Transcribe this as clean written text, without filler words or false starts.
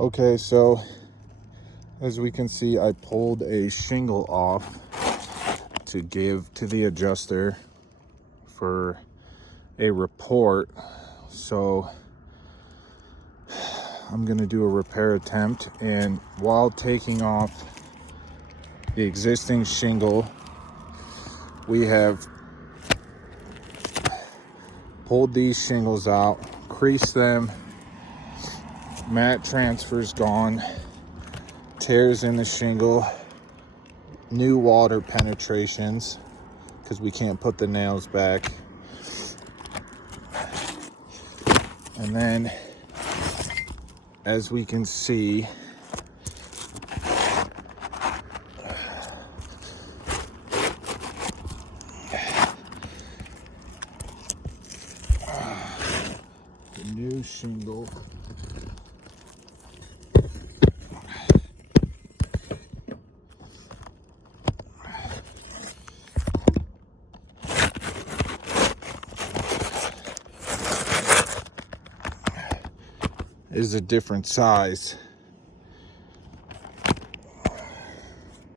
Okay, so as we can see, I pulled a shingle off to give to the adjuster for a report. So I'm gonna do a repair attempt, and while taking off the existing shingle, we have pulled these shingles out, creased them, mat transfers gone, tears in the shingle, new water penetrations because we can't put the nails back. And then, as we can see, the new shingle is a different size.